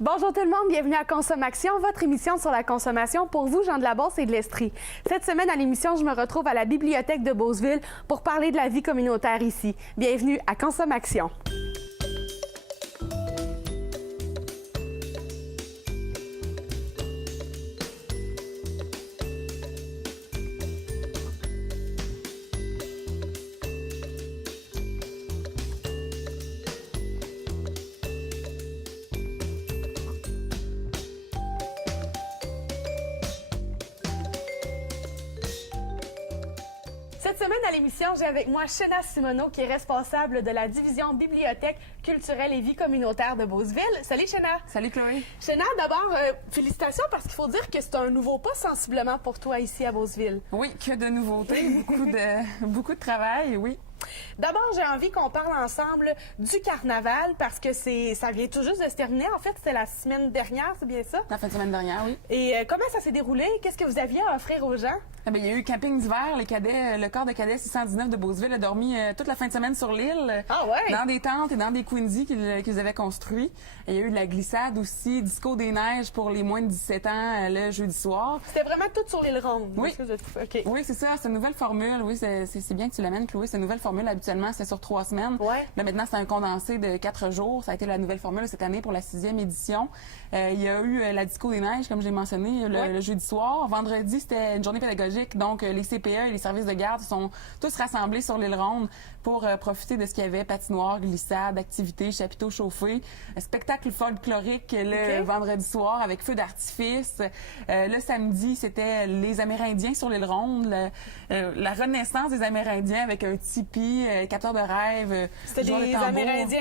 Bonjour tout le monde, bienvenue à Consommation, votre émission sur la consommation pour vous, Jean de la Bosse et de l'Estrie. Cette semaine à l'émission, je me retrouve à la bibliothèque de Beauceville pour parler de la vie communautaire ici. Bienvenue à Consommation. Cette semaine à l'émission, j'ai avec moi Shena Simoneau, qui est responsable de la division bibliothèque culturelle et vie communautaire de Beauceville. Salut Shena! Salut Chloé! Shena, d'abord, félicitations parce qu'il faut dire que c'est un nouveau pas sensiblement pour toi ici à Beauceville. Oui, que de nouveautés, beaucoup de travail, oui. D'abord, j'ai envie qu'on parle ensemble du carnaval parce que ça vient tout juste de se terminer. En fait, c'était la semaine dernière, c'est bien ça? La fin de semaine dernière, oui. Et comment ça s'est déroulé? Qu'est-ce que vous aviez à offrir aux gens? Eh bien, il y a eu camping d'hiver. Les cadets, le corps de cadets 619 de Beauceville a dormi toute la fin de semaine sur l'île. Ah ouais? Dans des tentes et dans des quindies qu'ils avaient construits. Et il y a eu de la glissade aussi, disco des neiges pour les moins de 17 ans le jeudi soir. C'était vraiment tout sur l'île ronde. Oui. Okay. Oui, c'est ça. C'est une nouvelle formule. Oui, c'est bien que tu l'amènes, Chloé. C'est une nouvelle formule. Habituellement, c'est sur 3 semaines. Ouais. Là, maintenant, c'est un condensé de 4 jours. Ça a été la nouvelle formule cette année pour la 6e édition. Il y a eu la disco des neiges, comme j'ai mentionné, le jeudi soir. Vendredi, c'était une journée pédagogique. Donc, les CPE et les services de garde sont tous rassemblés sur l'île ronde pour profiter de ce qu'il y avait, patinoire, glissade, activités, chapiteaux chauffés, spectacle folklorique le vendredi soir avec feu d'artifice. Le samedi, c'était les Amérindiens sur l'île ronde, la renaissance des Amérindiens avec un tipi, capteur de rêve. C'était des Amérindiens,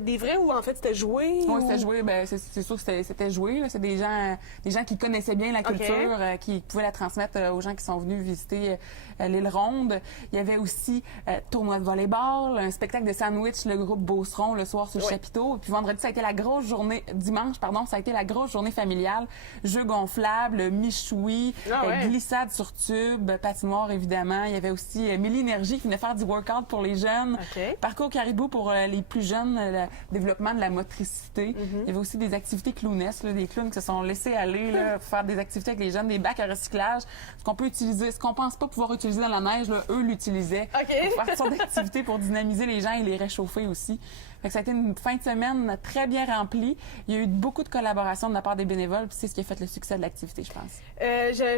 des vrais ou en fait c'était joué? Oui, c'était joué. Ben, c'est sûr que c'était joué. C'est des gens qui connaissaient bien la culture, qui pouvaient la transmettre aux gens qui sont venus visiter l'île ronde. Il y avait aussi tournoi de volleyball, un spectacle de sandwich, le groupe Beauceron le soir sur le chapiteau. Et puis vendredi, ça a été la grosse journée, dimanche, pardon, ça a été la grosse journée familiale. Jeux gonflables, michoui, glissade sur tube, patinoire évidemment. Il y avait aussi Millie Énergie qui venait faire du workout pour les jeunes. Parcours caribou pour les plus jeunes, le développement de la motricité. Il y avait aussi des activités clownesques, des clowns qui se sont laissés aller pour faire des activités avec les jeunes, des bacs à recyclage. Ce qu'on peut utiliser, ce qu'on pense pas pouvoir utiliser dans la neige, là, eux l'utilisaient pour faire toutes sortes d'activités pour dynamiser les gens et les réchauffer aussi. Fait que ça a été une fin de semaine très bien remplie. Il y a eu beaucoup de collaboration de la part des bénévoles, puis c'est ce qui a fait le succès de l'activité, je pense.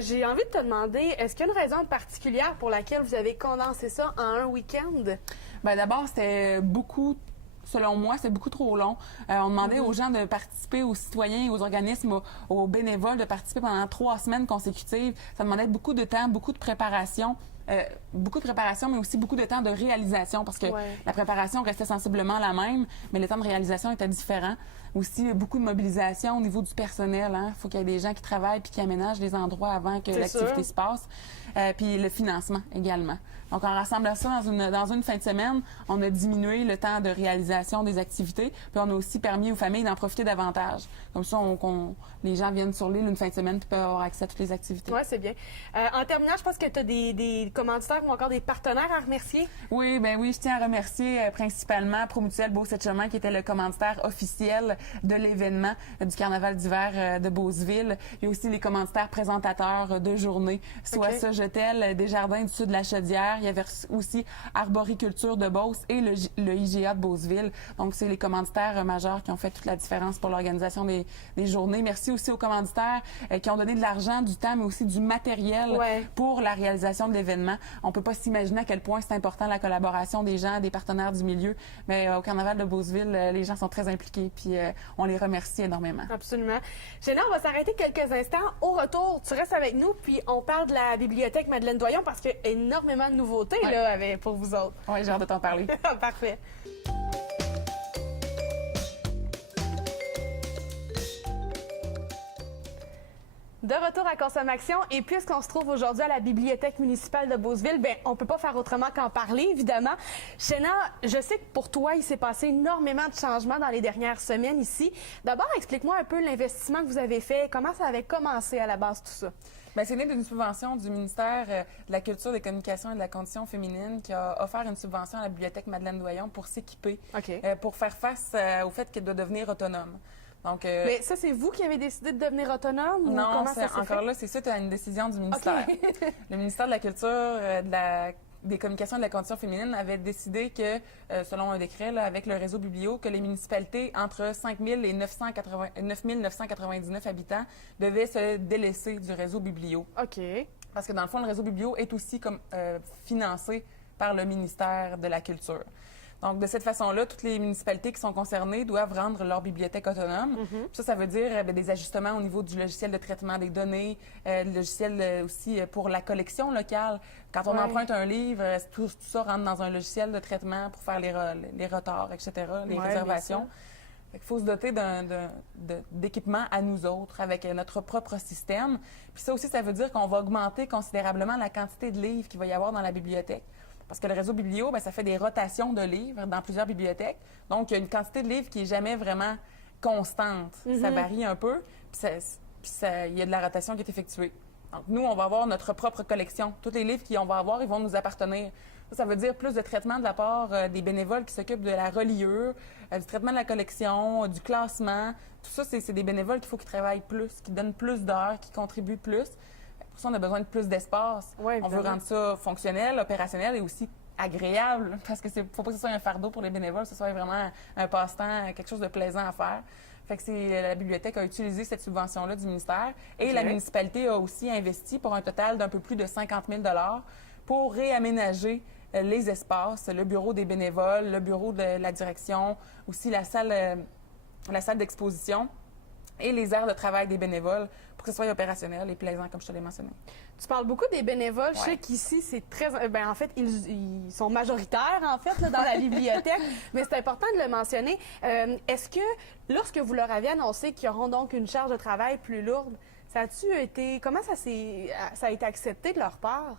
J'ai envie de te demander, est-ce qu'il y a une raison particulière pour laquelle vous avez condensé ça en un week-end? Bien, d'abord, c'était beaucoup. Selon moi, c'est beaucoup trop long. On demandait aux gens de participer, aux citoyens et aux organismes, aux bénévoles de participer pendant 3 semaines consécutives. Ça demandait beaucoup de temps, beaucoup de préparation. Mais aussi beaucoup de temps de réalisation parce que la préparation restait sensiblement la même, mais le temps de réalisation était différent. Aussi, beaucoup de mobilisation au niveau du personnel. Il faut qu'il y ait des gens qui travaillent puis qui aménagent les endroits avant que l'activité se passe. Puis le financement également. Donc, en rassemblant ça dans une fin de semaine, on a diminué le temps de réalisation des activités, puis on a aussi permis aux familles d'en profiter davantage. Comme ça, les gens viennent sur l'île une fin de semaine puis peuvent avoir accès à toutes les activités. Oui, c'est bien. En terminant, je pense que tu as des commanditaires ou encore des partenaires à remercier. Oui, je tiens à remercier principalement Promutuel Beau-Sept-Chemins, qui était le commanditaire officiel de l'événement du Carnaval d'hiver de Beauceville. Il y a aussi les commanditaires présentateurs de journée, soit Sogetel, Desjardins du Sud de la Chaudière. Il y avait aussi Arboriculture de Beauce et le IGA de Beauceville. Donc, c'est les commanditaires majeurs qui ont fait toute la différence pour l'organisation des journées. Merci aussi aux commanditaires qui ont donné de l'argent, du temps, mais aussi du matériel pour la réalisation de l'événement. On peut pas s'imaginer à quel point c'est important la collaboration des gens, des partenaires du milieu. Mais au Carnaval de Beauceville, les gens sont très impliqués, puis on les remercie énormément. Absolument. Shena, on va s'arrêter quelques instants. Au retour, tu restes avec nous, puis on parle de la bibliothèque Madeleine Doyon parce qu'il y a énormément de nouveautés pour vous autres. Oui, j'ai hâte de t'en parler. Parfait. De retour à Consommation, et puisqu'on se trouve aujourd'hui à la Bibliothèque municipale de Beauceville, on ne peut pas faire autrement qu'en parler, évidemment. Shena, je sais que pour toi, il s'est passé énormément de changements dans les dernières semaines ici. D'abord, explique-moi un peu l'investissement que vous avez fait, comment ça avait commencé à la base tout ça. Bien, c'est né d'une subvention du ministère de la Culture, des Communications et de la Condition féminine qui a offert une subvention à la Bibliothèque Madeleine Doyon pour s'équiper, pour faire face au fait qu'elle doit devenir autonome. Donc, Mais ça, c'est vous qui avez décidé de devenir autonome? Ou non, comment ça s'est encore fait? là, c'est suite à une décision du ministère. OK. Le ministère de la Culture, des communications et de la condition féminine avait décidé que, selon un décret là, avec le réseau Biblio, que les municipalités entre 5 000 et 9 999 habitants devaient se délaisser du réseau Biblio. OK. Parce que dans le fond, le réseau Biblio est aussi financé par le ministère de la Culture. Donc, de cette façon-là, toutes les municipalités qui sont concernées doivent rendre leur bibliothèque autonome. Ça veut dire des ajustements au niveau du logiciel de traitement des données, le logiciel aussi pour la collection locale. Quand on emprunte un livre, tout ça rentre dans un logiciel de traitement pour faire les retards, etc., les réservations. Il faut se doter d'équipements à nous autres, avec notre propre système. Puis ça aussi, ça veut dire qu'on va augmenter considérablement la quantité de livres qu'il va y avoir dans la bibliothèque. Parce que le réseau Biblio, ça fait des rotations de livres dans plusieurs bibliothèques. Donc, il y a une quantité de livres qui n'est jamais vraiment constante. Ça varie un peu, puis il y a de la rotation qui est effectuée. Donc, nous, on va avoir notre propre collection. Tous les livres qu'on va avoir, ils vont nous appartenir. Ça veut dire plus de traitement de la part des bénévoles qui s'occupent de la reliure, du traitement de la collection, du classement. Tout ça, c'est des bénévoles qu'il faut qu'ils travaillent plus, qui donnent plus d'heures, qui contribuent plus. Pour ça, on a besoin de plus d'espace. Ouais, on veut rendre ça fonctionnel, opérationnel et aussi agréable, parce que faut pas que ce soit un fardeau pour les bénévoles, que ce soit vraiment un passe-temps, quelque chose de plaisant à faire. Fait que la bibliothèque a utilisé cette subvention-là du ministère et la municipalité a aussi investi pour un total d'un peu plus de 50 000 pour réaménager les espaces, le bureau des bénévoles, le bureau de la direction, aussi la salle d'exposition et les aires de travail des bénévoles pour que ce soit opérationnel et plaisant, comme je te l'ai mentionné. Tu parles beaucoup des bénévoles. Je sais qu'ici, c'est très... en fait, ils sont majoritaires, en fait, là, dans la bibliothèque, mais c'est important de le mentionner. Est-ce que, lorsque vous leur avez annoncé qu'ils auront donc une charge de travail plus lourde, comment ça a été accepté de leur part?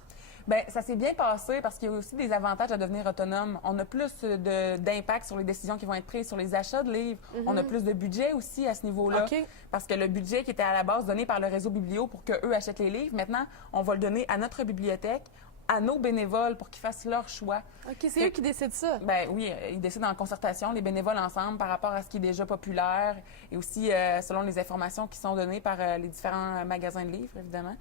Bien, ça s'est bien passé parce qu'il y a aussi des avantages à devenir autonome. On a plus d'impact sur les décisions qui vont être prises, sur les achats de livres. On a plus de budget aussi à ce niveau-là. OK. Parce que le budget qui était à la base donné par le réseau Biblio pour qu'eux achètent les livres, maintenant, on va le donner à notre bibliothèque, à nos bénévoles pour qu'ils fassent leur choix. OK, c'est eux qui décident ça? Ben oui, ils décident en concertation, les bénévoles ensemble, par rapport à ce qui est déjà populaire et aussi selon les informations qui sont données par les différents magasins de livres, évidemment.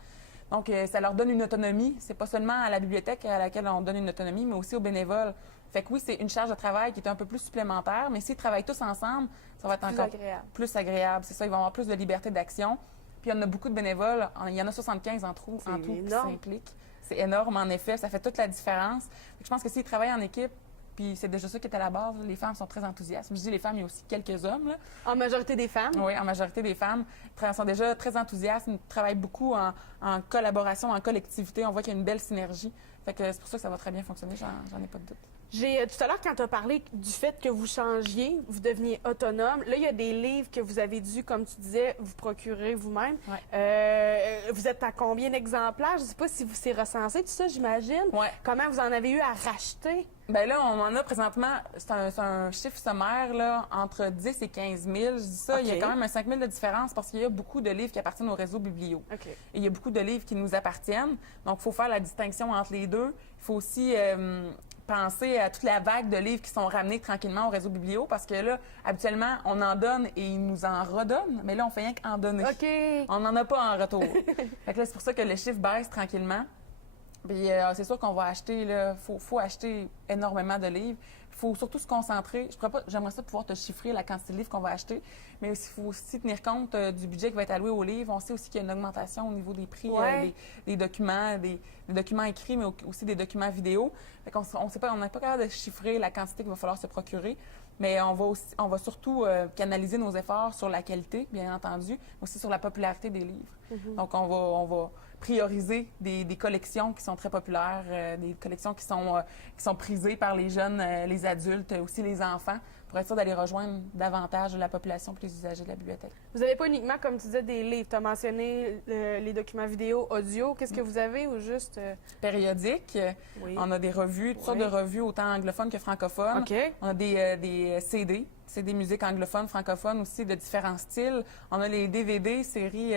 Donc, ça leur donne une autonomie. C'est pas seulement à la bibliothèque à laquelle on donne une autonomie, mais aussi aux bénévoles. Fait que oui, c'est une charge de travail qui est un peu plus supplémentaire, mais s'ils travaillent tous ensemble, ça va être encore plus agréable. C'est ça, ils vont avoir plus de liberté d'action. Puis, il y en a beaucoup de bénévoles. Il y en a 75 en tout qui s'impliquent. C'est énorme, en effet. Ça fait toute la différence. Fait que je pense que s'ils travaillent en équipe, puis c'est déjà ça qui est à la base. Les femmes sont très enthousiastes. Je dis les femmes, il y a aussi quelques hommes. Là. En majorité des femmes? Oui, en majorité des femmes. Elles sont déjà très enthousiastes. Ils travaillent beaucoup en collaboration, en collectivité. On voit qu'il y a une belle synergie. Fait que c'est pour ça que ça va très bien fonctionner. J'en ai pas de doute. Tout à l'heure, quand tu as parlé du fait que vous changiez, vous deveniez autonome, là, il y a des livres que vous avez dû, comme tu disais, vous procurer vous-même. Ouais. Vous êtes à combien d'exemplaires? Je ne sais pas si vous c'est recensé, tout ça, j'imagine. Ouais. Comment vous en avez eu à racheter? Bien là, on en a présentement, c'est un chiffre sommaire, là, entre 10 et 15 000. Je dis ça, il y a quand même un 5 000 de différence parce qu'il y a beaucoup de livres qui appartiennent au réseau Biblio. Okay. Et il y a beaucoup de livres qui nous appartiennent. Donc, il faut faire la distinction entre les deux. Il faut aussi penser à toute la vague de livres qui sont ramenés tranquillement au réseau Biblio parce que là, habituellement, on en donne et ils nous en redonnent, mais là, on fait rien qu'en donner. OK. On n'en a pas en retour. Fait que là, c'est pour ça que le chiffre baisse tranquillement. Puis c'est sûr qu'on va acheter, il faut acheter énormément de livres. Il faut surtout se concentrer. J'aimerais ça pouvoir te chiffrer la quantité de livres qu'on va acheter, mais il faut aussi tenir compte du budget qui va être alloué aux livres. On sait aussi qu'il y a une augmentation au niveau des prix des documents, des documents écrits, mais aussi des documents vidéo. Fait qu'on sait pas, on n'est pas capable de chiffrer la quantité qu'il va falloir se procurer. Mais on va surtout canaliser nos efforts sur la qualité, bien entendu, mais aussi sur la popularité des livres. Donc, on va prioriser des collections qui sont très populaires, des collections qui sont prisées par les jeunes, les adultes, aussi les enfants, pour être sûr d'aller rejoindre davantage la population et les usagers de la bibliothèque. Vous n'avez pas uniquement, comme tu disais, des livres. Tu as mentionné les documents vidéo, audio. Qu'est-ce que vous avez ou juste... Périodiques. Oui. On a des revues, toutes sortes de revues, autant anglophones que francophones. Okay. On a des CD musique anglophone, francophone aussi, de différents styles. On a les DVD, séries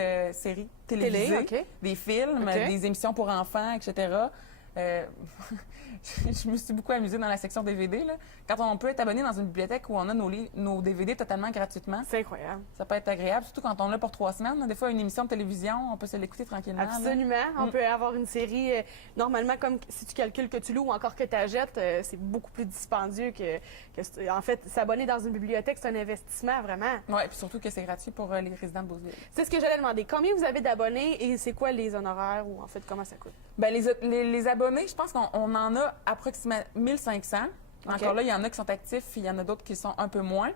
télévisées, des films, des émissions pour enfants, etc. je me suis beaucoup amusée dans la section DVD. Là. Quand on peut être abonné dans une bibliothèque où on a nos DVD totalement gratuitement. C'est incroyable. Ça peut être agréable, surtout quand on l'a pour 3 semaines. Là. Des fois, une émission de télévision, on peut se l'écouter tranquillement. Absolument. Là. On peut avoir une série, normalement, comme si tu calcules que tu loues ou encore que tu achètes, c'est beaucoup plus dispendieux en fait, s'abonner dans une bibliothèque, c'est un investissement, vraiment. Oui, puis surtout que c'est gratuit pour les résidents de Beauceville. C'est ce que j'allais demander. Combien vous avez d'abonnés et c'est quoi les honoraires ou en fait, comment ça coûte? Bien, les abonnés, je pense qu'on en a approximativement 1500. OK. Encore là, il y en a qui sont actifs, il y en a d'autres qui sont un peu moins.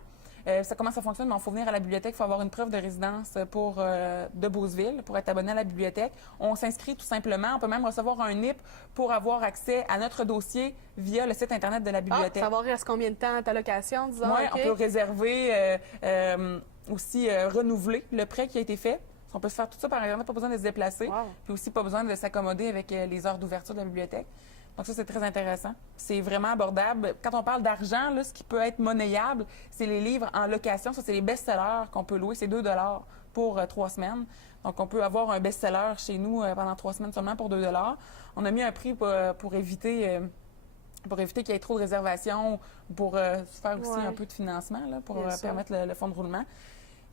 Comment ça fonctionne? Il faut venir à la bibliothèque, il faut avoir une preuve de résidence de Beauceville pour être abonné à la bibliothèque. On s'inscrit tout simplement. On peut même recevoir un NIP pour avoir accès à notre dossier via le site Internet de la bibliothèque. Savoir reste combien de temps ta location, disons? Oui, OK. on peut réserver, aussi renouveler le prêt qui a été fait. On peut se faire tout ça par Internet, pas besoin de se déplacer. Wow. Puis aussi pas besoin de s'accommoder avec les heures d'ouverture de la bibliothèque. Donc ça, c'est très intéressant. C'est vraiment abordable. Quand on parle d'argent, là, ce qui peut être monnayable, c'est les livres en location. Ça, c'est les best-sellers qu'on peut louer. C'est 2 $ pour 3 semaines. Donc, on peut avoir un best-seller chez nous pendant 3 semaines seulement pour 2 $. On a mis un prix pour éviter qu'il y ait trop de réservations, pour se faire aussi un peu de financement là, pour permettre le fonds de roulement.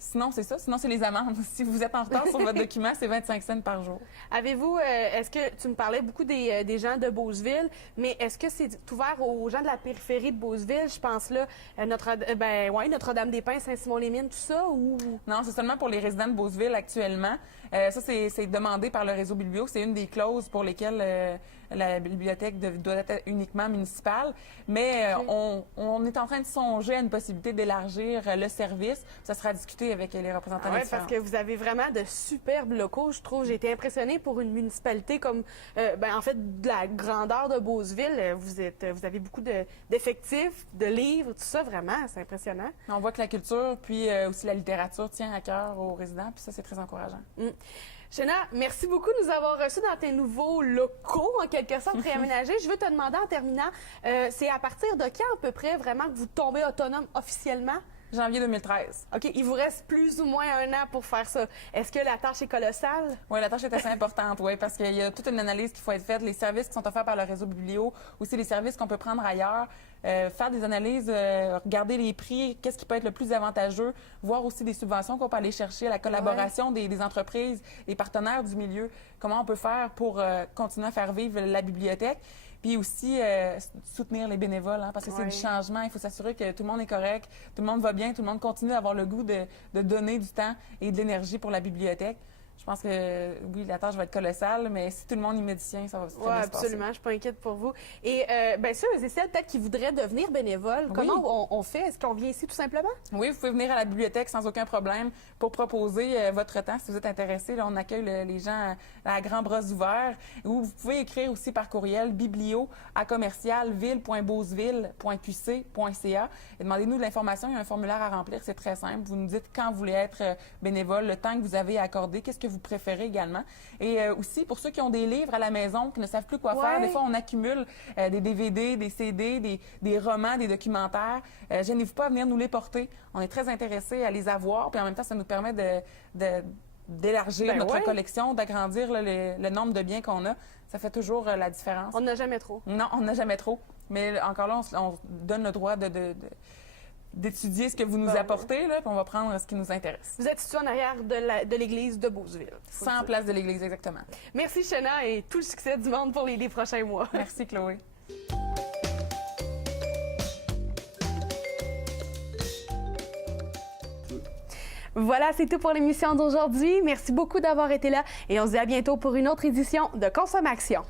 Sinon, c'est ça. Sinon, c'est les amendes. Si vous êtes en retard sur votre document, c'est 25 cents par jour. Avez-vous, est-ce que tu me parlais beaucoup des gens de Beauceville, mais est-ce que c'est ouvert aux gens de la périphérie de Beauceville? Je pense là, Notre-Dame-des-Pins, Saint-Simon-les-Mines, tout ça, ou... Non, c'est seulement pour les résidents de Beauceville actuellement. Ça, c'est demandé par le réseau Biblio. C'est une des clauses pour lesquelles la bibliothèque doit être uniquement municipale. Mais on est en train de songer à une possibilité d'élargir le service. Ça sera discuté avec les représentants des parce que vous avez vraiment de superbes locaux, je trouve. J'ai été impressionnée pour une municipalité comme, en fait, de la grandeur de Beauceville. Vous avez beaucoup d'effectifs, de livres, tout ça, vraiment, c'est impressionnant. On voit que la culture, puis aussi la littérature tient à cœur aux résidents, puis ça, c'est très encourageant. Shana, merci beaucoup de nous avoir reçus dans tes nouveaux locaux, en quelque sorte, réaménagés. Je veux te demander en terminant, c'est à partir de quand à peu près vraiment que vous tombez autonome officiellement? Janvier 2013. OK, il vous reste plus ou moins 1 an pour faire ça. Est-ce que la tâche est colossale? Oui, la tâche est assez importante, oui, parce qu'il y a toute une analyse qu'il faut être faite, les services qui sont offerts par le réseau Biblio, aussi les services qu'on peut prendre ailleurs, faire des analyses, regarder les prix, qu'est-ce qui peut être le plus avantageux, voir aussi des subventions qu'on peut aller chercher, la collaboration des entreprises, des partenaires du milieu, comment on peut faire pour continuer à faire vivre la bibliothèque. Puis aussi soutenir les bénévoles, hein, parce que c'est du changement. Il faut s'assurer que tout le monde est correct, tout le monde va bien, tout le monde continue à avoir le goût de donner du temps et de l'énergie pour la bibliothèque. Je pense que, oui, la tâche va être colossale, mais si tout le monde y met du sien, ça va se bien se passer. Absolument. Je suis pas inquiète pour vous. Et bien sûr, et celles peut-être qui voudraient devenir bénévoles, comment on fait? Est-ce qu'on vient ici tout simplement? Oui, vous pouvez venir à la bibliothèque sans aucun problème pour proposer votre temps si vous êtes intéressé. Là, on accueille les gens à grands bras ouverts. Ou vous pouvez écrire aussi par courriel biblio@ville.beauceville.qc.ca et demandez-nous de l'information. Il y a un formulaire à remplir. C'est très simple. Vous nous dites quand vous voulez être bénévole, le temps que vous avez à accorder, qu'est-ce que vous préférez également. Et aussi, pour ceux qui ont des livres à la maison, qui ne savent plus quoi faire, des fois, on accumule des DVD, des CD, des romans, des documentaires. Gênez-vous pas à venir nous les porter. On est très intéressés à les avoir, puis en même temps, ça nous permet d'élargir notre collection, d'agrandir le nombre de biens qu'on a. Ça fait toujours la différence. On n'a jamais trop. Non, on n'a jamais trop. Mais encore là, on donne le droit d'étudier ce que vous nous apportez, là, puis on va prendre ce qui nous intéresse. Vous êtes situé en arrière de l'église de Beauceville. 100 place de l'église, exactement. Merci, Shana, et tout le succès du monde pour les prochains mois. Merci, Chloé. Voilà, c'est tout pour l'émission d'aujourd'hui. Merci beaucoup d'avoir été là et on se dit à bientôt pour une autre édition de Consommation.